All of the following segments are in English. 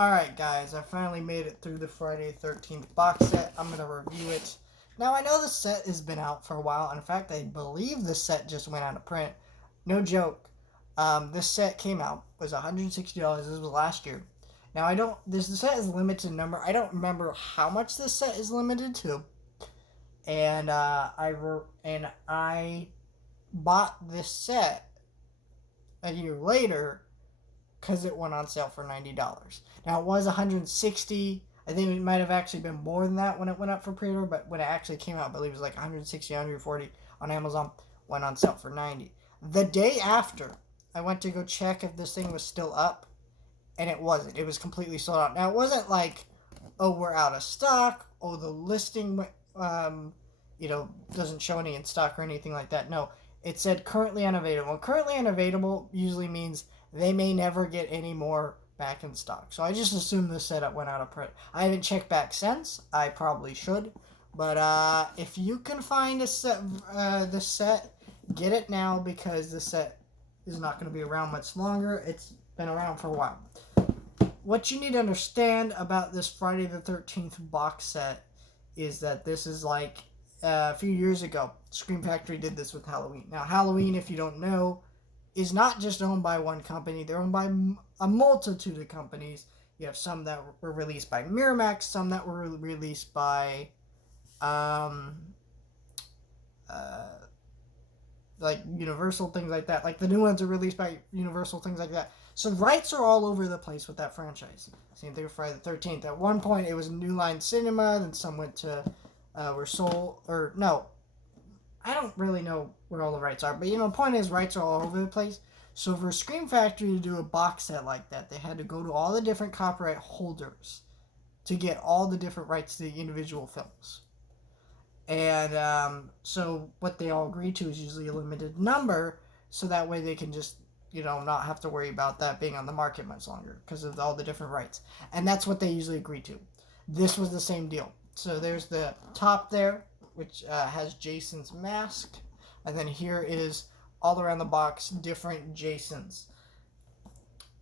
Alright guys, I finally made it through the Friday the 13th box set. I'm going to review it. Now I know the set has been out for a while. In fact, I believe the set just went out of print. No joke. This set came out. It was $160. This was last year. Now the set is limited number. I don't remember how much this set is limited to. And I bought this set a year later because it went on sale for $90. Now it was $160. I think it might have actually been more than that when it went up for pre-order, but when it actually came out, I believe it was like $160, $140 on Amazon. Went on sale for $90. The day after, I went to go check if this thing was still up, and it wasn't. It was completely sold out. Now it wasn't like, oh, we're out of stock. Oh, the listing, doesn't show any in stock or anything like that. No, it said currently unavailable. Currently unavailable usually means they may never get any more back in stock. So I just assumed this setup went out of print. I haven't checked back since. I probably should. But if you can find this set, get it now because this set is not going to be around much longer. It's been around for a while. What you need to understand about this Friday the 13th box set is that this is like a few years ago. Scream Factory did this with Halloween. Now, Halloween, if you don't know, is not just owned by one company. They're owned by a multitude of companies. You have some that were released by Miramax, some that were released by like Universal, things like that. Like the new ones are released by Universal, things like that. So rights are all over the place with that franchise. Same thing with Friday the 13th. At one point it was New Line Cinema, then some went to I don't really know where all the rights are, but the point is rights are all over the place. So for Scream Factory to do a box set like that, they had to go to all the different copyright holders to get all the different rights to the individual films. And so what they all agree to is usually a limited number, so that way they can just, not have to worry about that being on the market much longer because of all the different rights. And that's what they usually agree to. This was the same deal. So there's the top there, which has Jason's mask. And then here is all around the box different Jasons.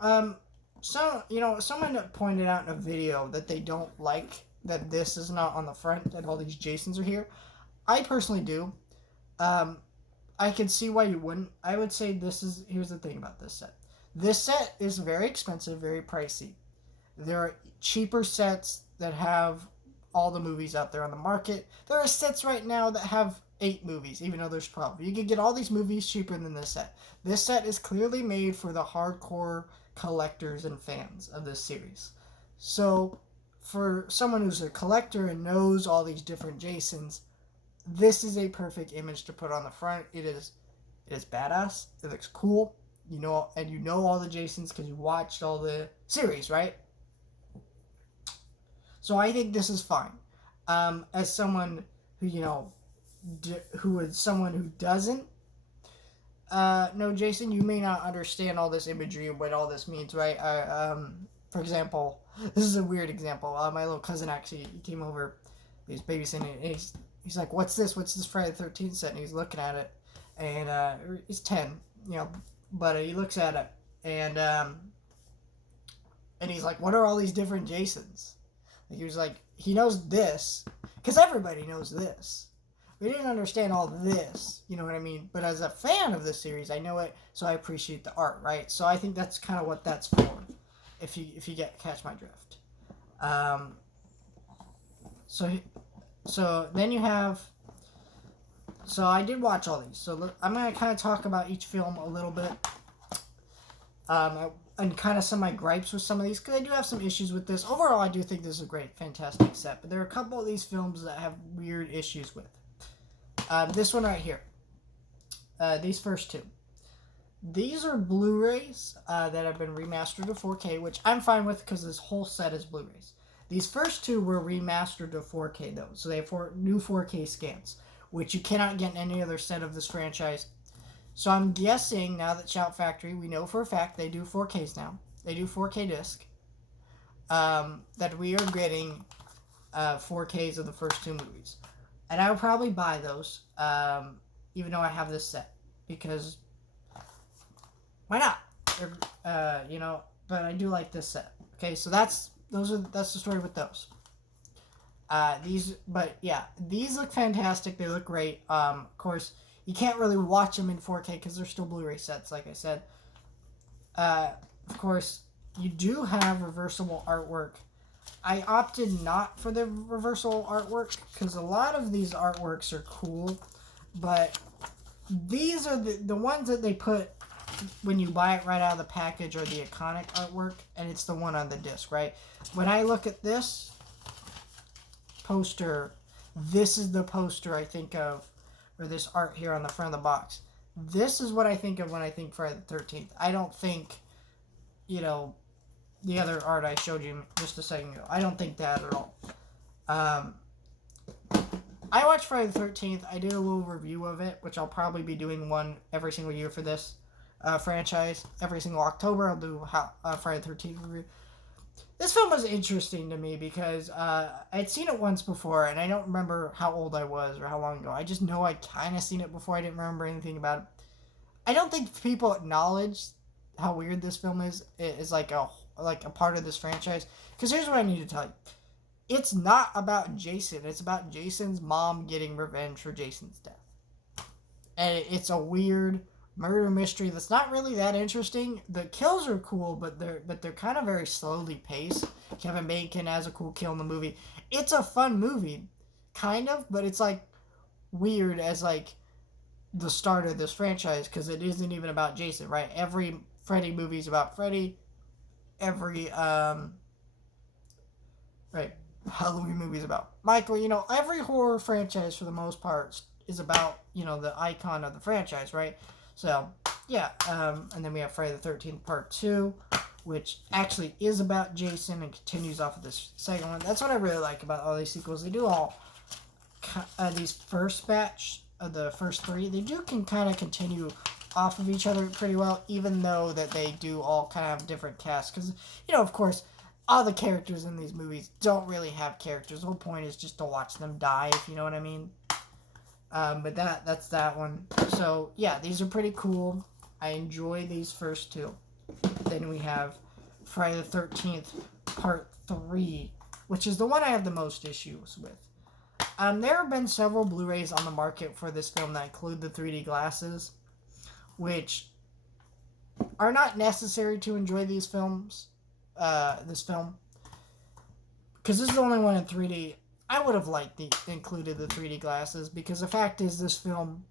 Someone pointed out in a video that they don't like that this is not on the front and all these Jasons are here. I personally do. I can see why you wouldn't. I would say here's the thing about this set. This set is very expensive, very pricey. There are cheaper sets that have all the movies out there on the market. There are sets right now that have 8 movies, even though there's 12. You can get all these movies cheaper than this set. This set is clearly made for the hardcore collectors and fans of this series. So, for someone who's a collector and knows all these different Jasons, this is a perfect image to put on the front. It is badass. It looks cool. You know all the Jasons because you watched all the series, right? So I think this is fine. As someone who, someone who doesn't know Jason, you may not understand all this imagery and what all this means, right? For example, this is a weird example. My little cousin actually came over. He was babysitting, and he's like, "What's this? What's this Friday the 13th set?" And he's looking at it, and he's 10, but he looks at it, and he's like, "What are all these different Jasons?" He was like, he knows this, because everybody knows this. We didn't understand all this, you know what I mean? But as a fan of this series, I know it, so I appreciate the art, right? So I think that's kind of what that's for, if you catch my drift. So then you have, so I did watch all these. So look, I'm going to kind of talk about each film a little bit. And kind of some of my gripes with some of these, because I do have some issues with this. Overall, I do think this is a great, fantastic set, but there are a couple of these films that have weird issues with. This one right here. These first two. These are Blu-rays that have been remastered to 4K, which I'm fine with because this whole set is Blu-rays. These first two were remastered to 4K, though, so they have new 4K scans, which you cannot get in any other set of this franchise. So I'm guessing, now that Shout Factory, we know for a fact they do 4Ks now. They do 4K disc. That we are getting 4Ks of the first two movies. And I would probably buy those, even though I have this set. Because, why not? But I do like this set. Okay, so that's the story with those. These look fantastic. They look great. Of course, you can't really watch them in 4K because they're still Blu-ray sets, like I said. Of course, you do have reversible artwork. I opted not for the reversible artwork because a lot of these artworks are cool, but these are the ones that they put when you buy it right out of the package, or the iconic artwork, and it's the one on the disc, right? When I look at this poster, this is the poster I think of, or this art here on the front of the box. This is what I think of when I think Friday the 13th. I don't think, the other art I showed you just a second ago. I don't think that at all. I watched Friday the 13th. I did a little review of it, which I'll probably be doing one every single year for this franchise. Every single October, I'll do Friday the 13th review. This film was interesting to me because I'd seen it once before, and I don't remember how old I was or how long ago. I just know I'd kind of seen it before. I didn't remember anything about it. I don't think people acknowledge how weird this film is like a part of this franchise. Because here's what I need to tell you. It's not about Jason. It's about Jason's mom getting revenge for Jason's death. And it's a weird murder mystery that's not really that interesting. The kills are cool, but they're kind of very slowly paced. Kevin Bacon has a cool kill in the movie. It's a fun movie, kind of, but it's like weird as like the start of this franchise because it isn't even about Jason, right? Every Freddy movie is about Freddy. Every Halloween movie is about Michael. Every horror franchise for the most part is about the icon of the franchise, right? So yeah, and then we have Friday the 13th Part 2, which actually is about Jason and continues off of this second one. That's what I really like about all these sequels. They do all these first batch of the first three. They can kind of continue off of each other pretty well, even though that they do all kind of have different casts. Because, of course, all the characters in these movies don't really have characters. The whole point is just to watch them die, if you know what I mean. But that's that one. So, yeah, these are pretty cool. I enjoy these first two. Then we have Friday the 13th Part 3, which is the one I have the most issues with. There have been several Blu-rays on the market for this film that include the 3D glasses, which are not necessary to enjoy these films. This film, because this is the only one in 3D. I would have liked included the 3D glasses, because the fact is this film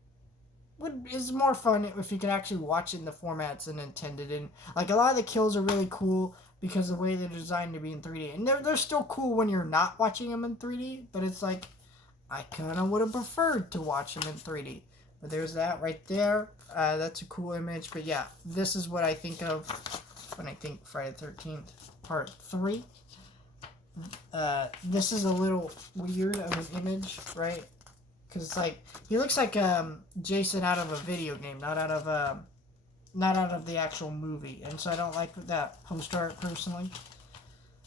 is more fun if you can actually watch it in the formats and intended. And like a lot of the kills are really cool because of the way they're designed to be in 3D, and they're still cool when you're not watching them in 3D. But it's like I kind of would have preferred to watch them in 3D. But there's that right there. That's a cool image. But yeah, this is what I think of when I think Friday the 13th Part 3. This is a little weird of an image, right? Because it's like, he looks like Jason out of a video game, not out of the actual movie. And so I don't like that poster art personally.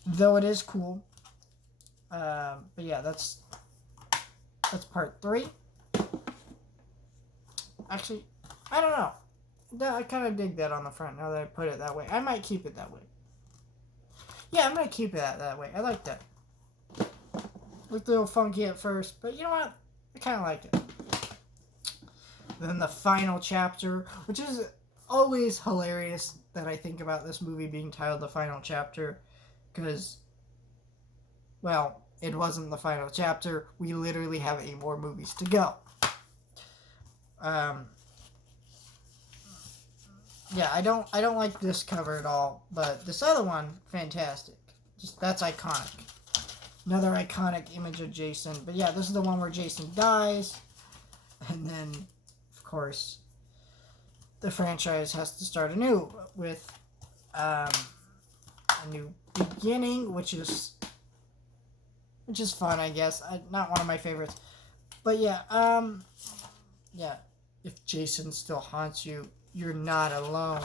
Though it is cool. But yeah, that's Part 3. Actually, I don't know. I kind of dig that on the front now that I put it that way. I might keep it that way. Yeah, I'm going to keep it that way. I like that. Looked a little funky at first, but you know what? I kind of like it. Then the final chapter, which is always hilarious that I think about this movie being titled The Final Chapter, because, well, it wasn't the final chapter. We literally have 8 more movies to go. Yeah, I don't like this cover at all, but this other one, fantastic. That's iconic. Another iconic image of Jason. But yeah, this is the one where Jason dies, and then, of course, the franchise has to start anew with a new beginning, which is fun, I guess. Not one of my favorites, but yeah, yeah. If Jason still haunts you, you're not alone.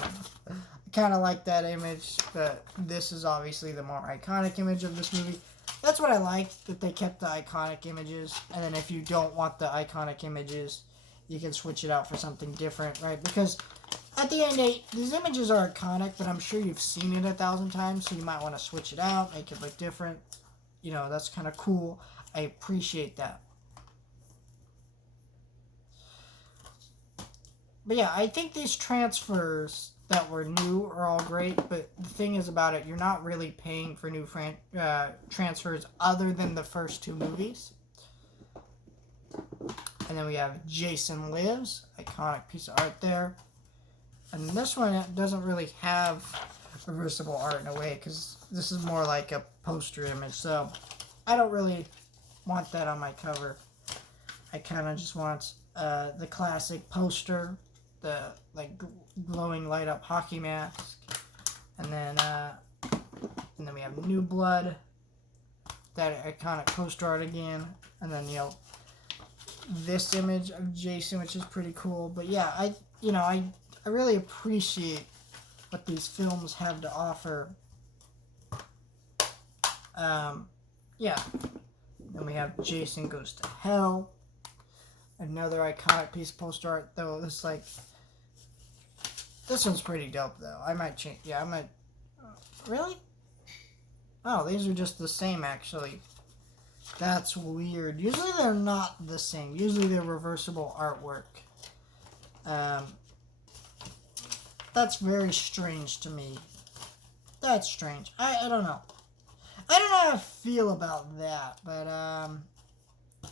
I kind of like that image, but this is obviously the more iconic image of this movie. That's what I liked, that they kept the iconic images, and then if you don't want the iconic images, you can switch it out for something different, right? Because at the end of the day, these images are iconic, but I'm sure you've seen it 1,000 times, so you might want to switch it out, make it look different. You know, that's kind of cool. I appreciate that. But yeah, I think these transfers that were new are all great, but the thing is about it, you're not really paying for new transfers other than the first 2 movies. And then we have Jason Lives, iconic piece of art there. And this one, it doesn't really have reversible art in a way, because this is more like a poster image, so I don't really want that on my cover. I kind of just want the classic poster, the like glowing light up hockey mask, and then we have New Blood, that iconic poster art again, and then this image of Jason, which is pretty cool. But yeah, I really appreciate what these films have to offer. Yeah. Then we have Jason Goes to Hell. Another iconic piece of poster art, though. This one's pretty dope, though. I might change. Yeah, I might. Really? Oh, these are just the same, actually. That's weird. Usually they're not the same. Usually they're reversible artwork. That's very strange to me. That's strange. I don't know. I don't know how I feel about that, but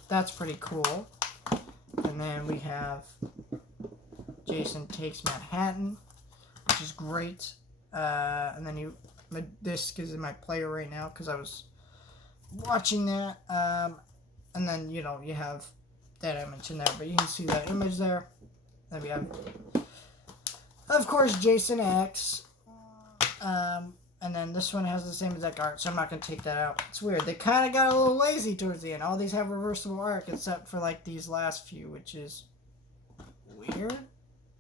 that's pretty cool. And then we have Jason Takes Manhattan, which is great. And then my disc is in my player right now because I was watching that. And then, you have that image in there, but you can see that image there. Then we have, of course, Jason X. And then this one has the same exact art, so I'm not going to take that out. It's weird. They kind of got a little lazy towards the end. All these have reversible art, except for, like, these last few, which is weird.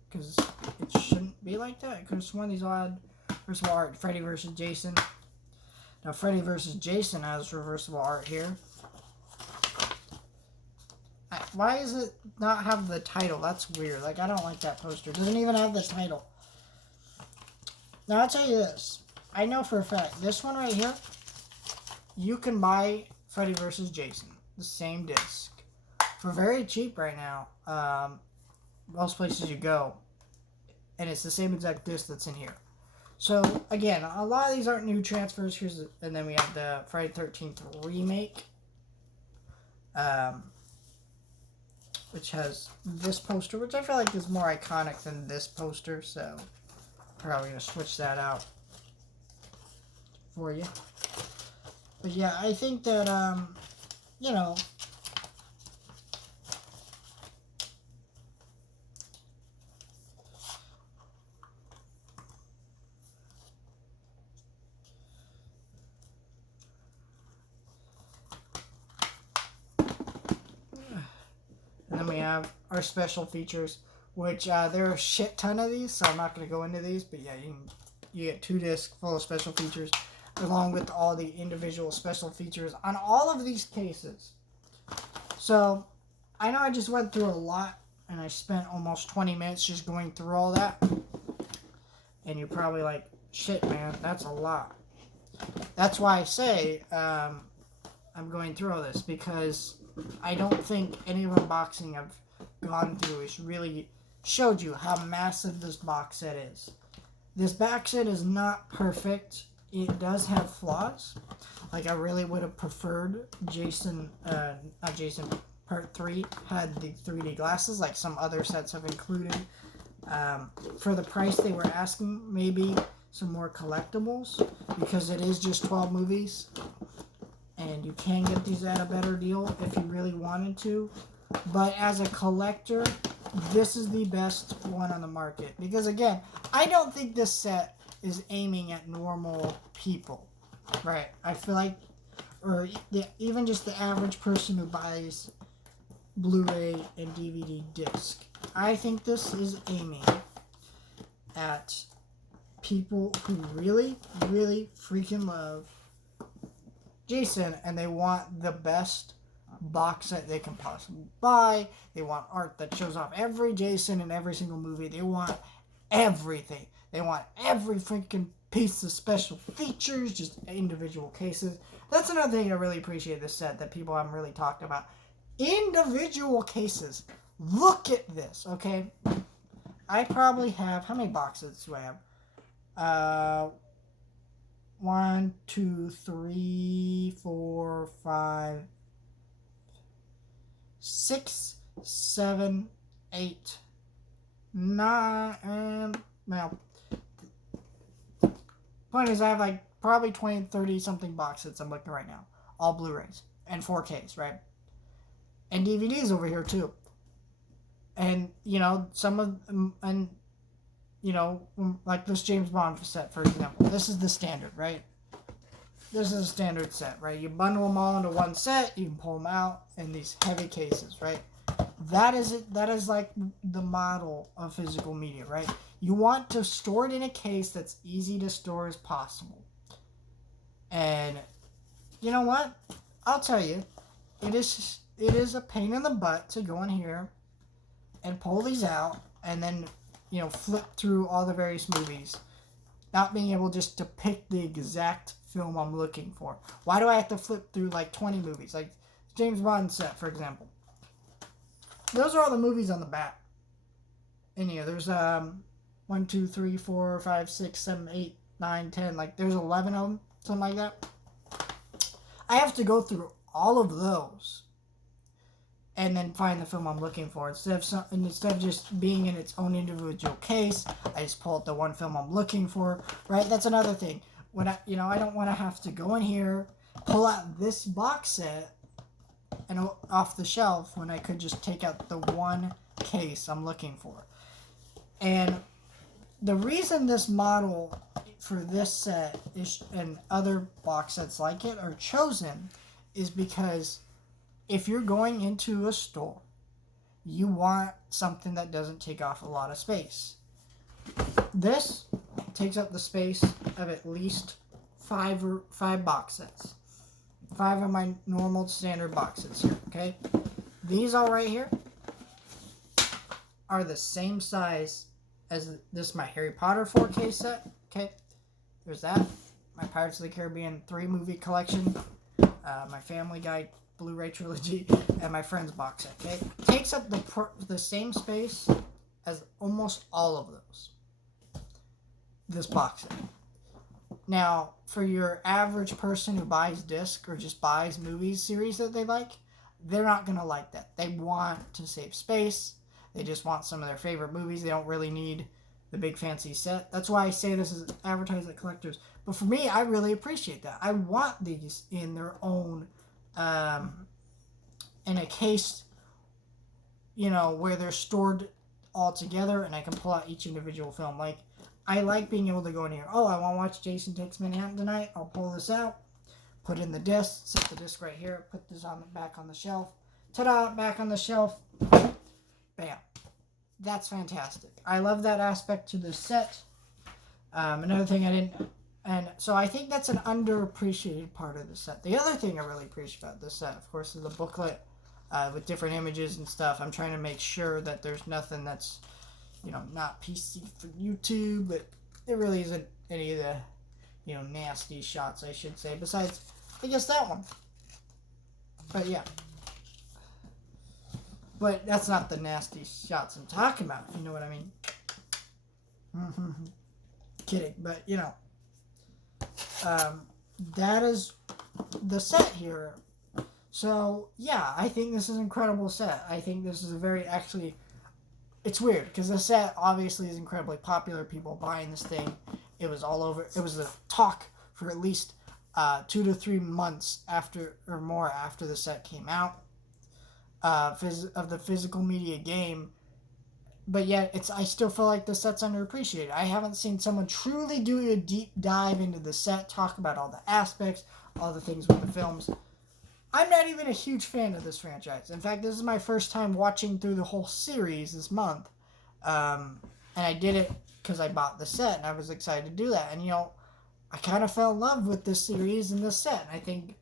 Because it shouldn't be like that. Because one of these odd reversible art. Freddy vs. Jason. Now, Freddy vs. Jason has reversible art here. Why does it not have the title? That's weird. Like, I don't like that poster. It doesn't even have the title. Now, I'll tell you this. I know for a fact, this one right here, you can buy Freddy vs. Jason, the same disc, for very cheap right now. Most places you go, and it's the same exact disc that's in here. So, again, a lot of these aren't new transfers. And then we have the Friday the 13th remake, which has this poster, which I feel like is more iconic than this poster, so I'm probably going to switch that out for you. But yeah, I think that, and then we have our special features, which there are a shit ton of these, so I'm not going to go into these, but yeah, you get 2 discs full of special features, along with all the individual special features on all of these cases. So, I know I just went through a lot, and I spent almost 20 minutes just going through all that. And you're probably like, shit, man, that's a lot. That's why I say I'm going through all this, because I don't think any of unboxing I've gone through has really showed you how massive this box set is. This box set is not perfect. It does have flaws. Like, I really would have preferred not Jason Part 3 had the 3D glasses, like some other sets have included. For the price they were asking, maybe some more collectibles, because it is just 12 movies. And you can get these at a better deal if you really wanted to. But as a collector, this is the best one on the market. Because, again, I don't think this set is aiming at normal people, right? I feel like, or even just the average person who buys Blu-ray and DVD disc. I think this is aiming at people who really, really freaking love Jason, and they want the best box set they can possibly buy. They want art that shows off every Jason in every single movie. They want everything. They want every freaking piece of special features, just individual cases. That's another thing I really appreciate this set that people haven't really talked about. Individual cases. Look at this, okay? I probably have, how many boxes do I have? 1, 2, 3, 4, 5, 6, 7, 8, 9, and now, point is I have like probably 20, 30 something boxes I'm looking right now. All Blu-rays and 4Ks, right? And DVDs over here too. And, you know, some of them, and, you know, like this James Bond set, for example. This is the standard, right? This is a standard set, right? You bundle them all into one set, you can pull them out in these heavy cases, right? That is it. That is like the model of physical media, right? You want to store it in a case that's easy to store as possible. And you know what? I'll tell you, it is a pain in the butt to go in here and pull these out and then, you know, flip through all the various movies, not being able just to pick the exact film I'm looking for. Why do I have to flip through like 20 movies? Like James Bond set, for example. Those are all the movies on the back. In here, there's 1, 2, 3, 4, 5, 6, 7, 8, 9, 10. Like there's 11 of them, something like that. I have to go through all of those and then find the film I'm looking for. Instead of just being in its own individual case, I just pull out the one film I'm looking for. Right? That's another thing. When I don't want to have to go in here, pull out this box set and off the shelf when I could just take out the one case I'm looking for. And the reason this model for this set is, and other box sets like it are chosen, is because if you're going into a store, you want something that doesn't take off a lot of space. This takes up the space of at least five box sets. 5 of my normal standard boxes here, okay? These all right here are the same size as this, my Harry Potter 4K set, okay? There's that. My Pirates of the Caribbean 3 movie collection, my Family Guy Blu-ray trilogy, and my Friends box set, okay? Takes up the same space as almost all of those. This box set. Now, for your average person who buys disc or just buys movies series that they like, they're not going to like that. They want to save space. They just want some of their favorite movies. They don't really need the big fancy set. That's why I say this is advertised at collectors. But for me, I really appreciate that. I want these in their own, in a case, you know, where they're stored all together and I can pull out each individual film. Like, I like being able to go in here. Oh, I want to watch Jason Takes Manhattan tonight. I'll pull this out, put in the disc, set the disc right here, put this on back on the shelf. Ta-da! Back on the shelf. Bam. That's fantastic. I love that aspect to this set. Another thing I didn't... And so I think that's an underappreciated part of the set. The other thing I really appreciate about this set, of course, is the booklet with different images and stuff. I'm trying to make sure that there's nothing that's, you know, not PC for YouTube, but there really isn't any of the, you know, nasty shots, I should say, besides, I guess, that one. But yeah. But that's not the nasty shots I'm talking about, if you know what I mean. Kidding, but, you know. That is the set here. So, yeah, I think this is an incredible set. I think this is a very, actually... It's weird, because the set obviously is incredibly popular. People buying this thing. It was all over. It was the talk for at least 2 to 3 months after, or more after the set came out, of the physical media game. But yet, I still feel like the set's underappreciated. I haven't seen someone truly do a deep dive into the set, talk about all the aspects, all the things with the films. I'm not even a huge fan of this franchise. In fact, this is my first time watching through the whole series this month. And I did it because I bought the set, and I was excited to do that. And, you know, I kind of fell in love with this series and this set. And I think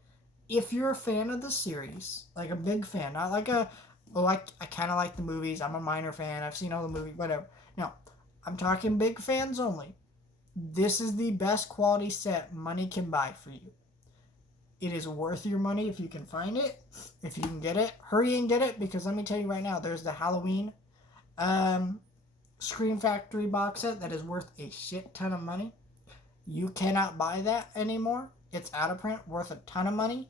if you're a fan of the series, like a big fan, not like I kind of like the movies, I'm a minor fan, I've seen all the movies, whatever. No, I'm talking big fans only. This is the best quality set money can buy for you. It is worth your money if you can find it. If you can get it, hurry and get it, because let me tell you right now, there's the Halloween Scream Factory box set that is worth a shit ton of money. You cannot buy that anymore. It's out of print, worth a ton of money.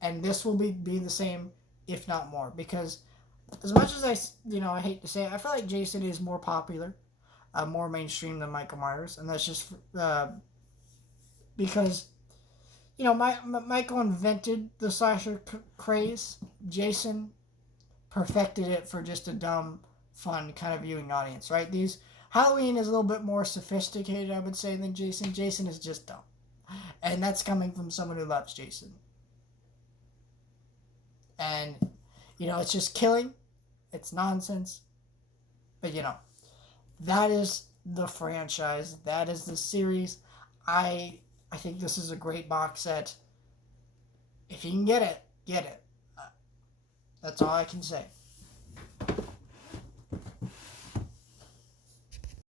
And this will be the same, if not more. Because as much as I hate to say it, I feel like Jason is more popular, more mainstream than Michael Myers. And that's just because, Michael invented the slasher craze. Jason perfected it for just a dumb, fun kind of viewing audience, right? Halloween is a little bit more sophisticated, I would say, than Jason. Jason is just dumb. And that's coming from someone who loves Jason. And, it's just killing. It's nonsense. But, that is the franchise. That is the series. I think this is a great box set. If you can get it, get it. That's all I can say.